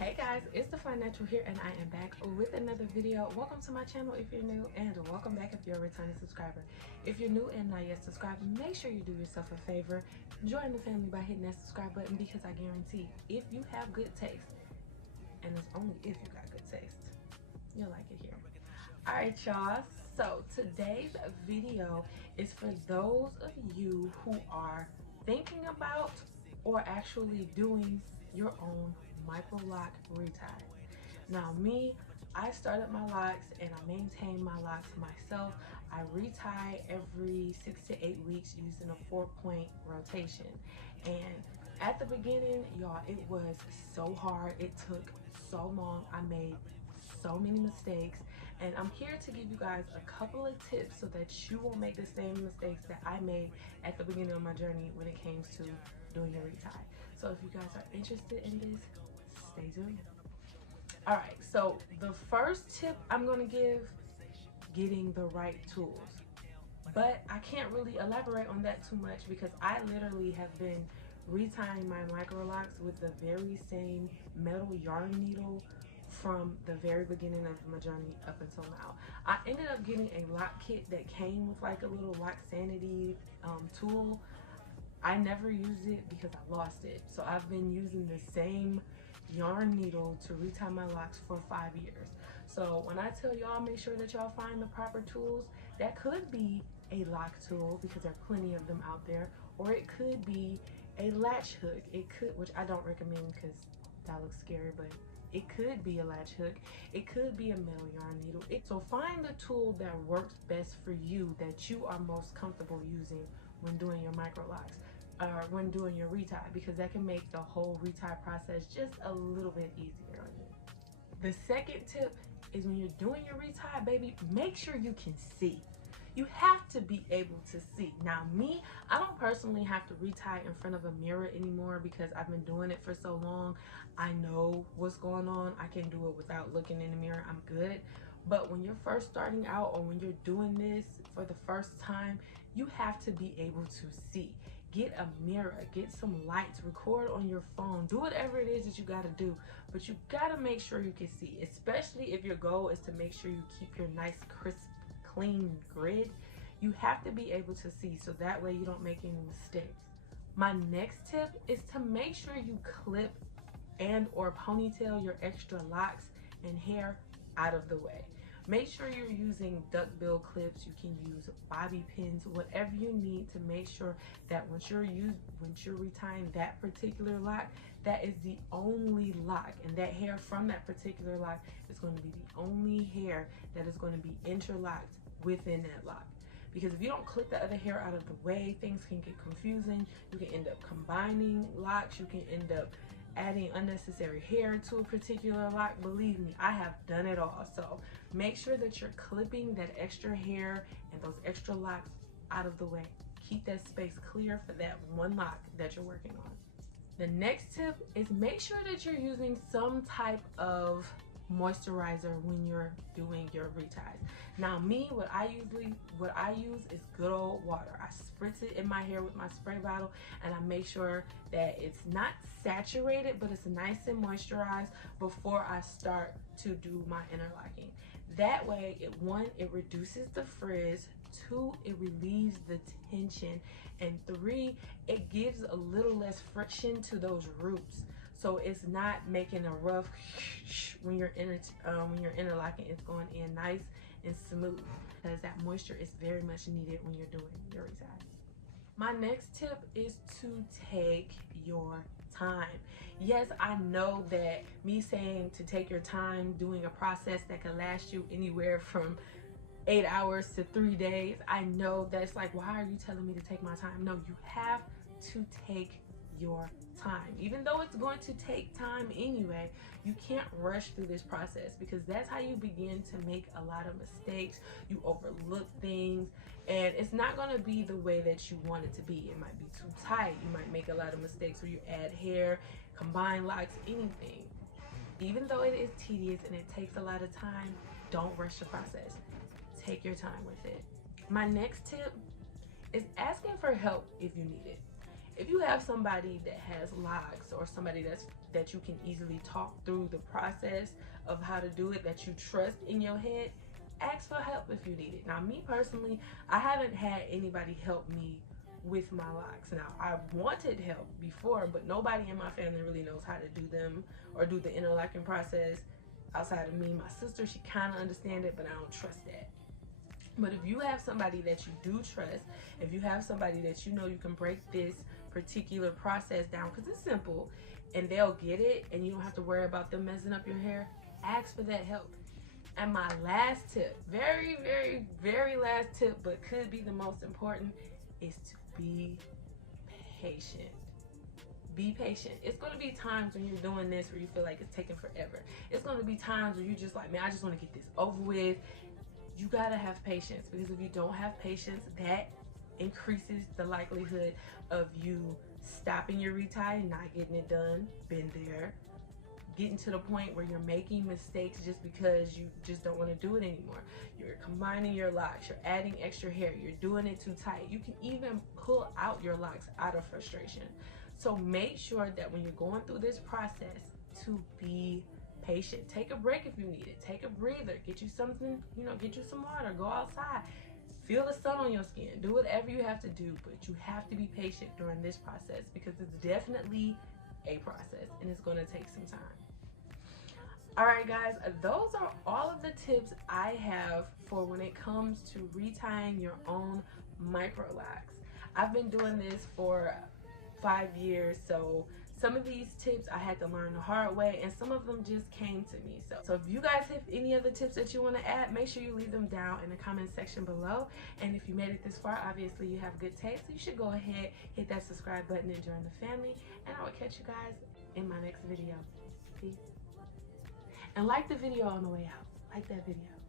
Hey guys, it's the Fly Natural here, and I am back with another video. Welcome to my channel if you're new, and welcome back if you're a returning subscriber. If you're new and not yet subscribed, make sure you do yourself a favor. Join the family by hitting that subscribe button, because I guarantee if you have good taste, and it's only if you got good taste, you'll like it here. Alright y'all, so today's video is for those of you who are thinking about or actually doing your own microloc retie. Now me, I started my locks and I maintain my locks myself. I retie every 6 to 8 weeks using a 4-point rotation. And at the beginning, y'all, it was so hard. It took so long. I made so many mistakes, and I'm here to give you guys a couple of tips so that you won't make the same mistakes that I made at the beginning of my journey when it came to doing your retie. So if you guys are interested in this, stay tuned. All right, so the first tip I'm going to give, getting the right tools. But I can't really elaborate on that too much because I literally have been retying my Microlocs with the very same metal yarn needle from the very beginning of my journey up until now. I ended up getting a lock kit that came with like a little Loc Sanity tool. I never used it because I lost it. So I've been using the same yarn needle to retie my locks for 5 years. So when I tell y'all make sure that y'all find the proper tools, that could be a lock tool because there are plenty of them out there, or it could be a latch hook. It could, which I don't recommend because that looks scary, but it could be a latch hook. It could be a metal yarn needle. So find the tool that works best for you, that you are most comfortable using when doing your Microlocs, when doing your retie, because that can make the whole retie process just a little bit easier on you. The second tip is when you're doing your retie, baby, make sure you can see. You have to be able to see. Now me, I don't personally have to retie in front of a mirror anymore because I've been doing it for so long. I know what's going on. I can do it without looking in the mirror. I'm good. But when you're first starting out, or when you're doing this for the first time, you have to be able to see. Get a mirror, get some lights, record on your phone, do whatever it is that you gotta do, but you gotta make sure you can see, especially if your goal is to make sure you keep your nice, crisp, clean grid. You have to be able to see, so that way you don't make any mistakes. My next tip is to make sure you clip and or ponytail your extra locks and hair out of the way. Make sure you're using duckbill clips. You can use bobby pins, whatever you need to make sure that once you're retying that particular lock, that is the only lock, and that hair from that particular lock is going to be the only hair that is going to be interlocked within that lock. Because if you don't clip the other hair out of the way, things can get confusing. You can end up combining locks. You can end up adding unnecessary hair to a particular lock. Believe me, I have done it all. So make sure that you're clipping that extra hair and those extra locks out of the way. Keep that space clear for that one lock that you're working on. The next tip is make sure that you're using some type of moisturizer when you're doing your reties. Now me, what I use is good old water. I spritz it in my hair with my spray bottle, and I make sure that it's not saturated, but it's nice and moisturized before I start to do my interlocking. That way, it reduces the frizz, 2, it relieves the tension, and 3, it gives a little less friction to those roots. So it's not making a rough when you're interlocking. It's going in nice and smooth, because that moisture is very much needed when you're doing your retie. My next tip is to take your time. Yes, I know that me saying to take your time doing a process that can last you anywhere from 8 hours to 3 days, I know that's like, why are you telling me to take my time? No, you have to take your time. Even though it's going to take time anyway, you can't rush through this process, because that's how you begin to make a lot of mistakes. You overlook things, and it's not going to be the way that you want it to be. It might be too tight. You might make a lot of mistakes where you add hair, combine locks, anything. Even though it is tedious and it takes a lot of time, don't rush the process. Take your time with it. My next tip is asking for help if you need it. if you have somebody that has locks, or somebody that you can easily talk through the process of how to do it, that you trust in your head, ask for help if you need it. Now, me personally, I haven't had anybody help me with my locks. Now, I wanted help before, but nobody in my family really knows how to do them or do the interlocking process outside of me. My sister, she kind of understands it, but I don't trust that. But if you have somebody that you do trust, if you have somebody that you know you can break this particular process down, because it's simple, and they'll get it, and you don't have to worry about them messing up your hair, ask for that help. And my last tip, very, very, very last tip, but could be the most important, is to be patient. Be patient. It's going to be times when you're doing this where you feel like it's taking forever. It's going to be times where you're just like, man, I just want to get this over with. You got to have patience, because if you don't have patience, that increases the likelihood of you stopping your retie, not getting it done. Been there. Getting to the point where you're making mistakes just because you just don't want to do it anymore. You're combining your locks, you're adding extra hair, you're doing it too tight. You can even pull out your locks out of frustration. So make sure that when you're going through this process, to be patient. Take a break if you need it. Take a breather. Get you something, get you some water. Go outside. Feel the sun on your skin. Do whatever you have to do, but you have to be patient during this process, because it's definitely a process and it's going to take some time. All right, guys, those are all of the tips I have for when it comes to retying your own Microlocs. I've been doing this for 5 years, so some of these tips I had to learn the hard way, and some of them just came to me. So if you guys have any other tips that you want to add, make sure you leave them down in the comment section below. And if you made it this far, obviously you have good taste, so you should go ahead, hit that subscribe button and join the family. And I will catch you guys in my next video. Peace. And like the video on the way out. Like that video.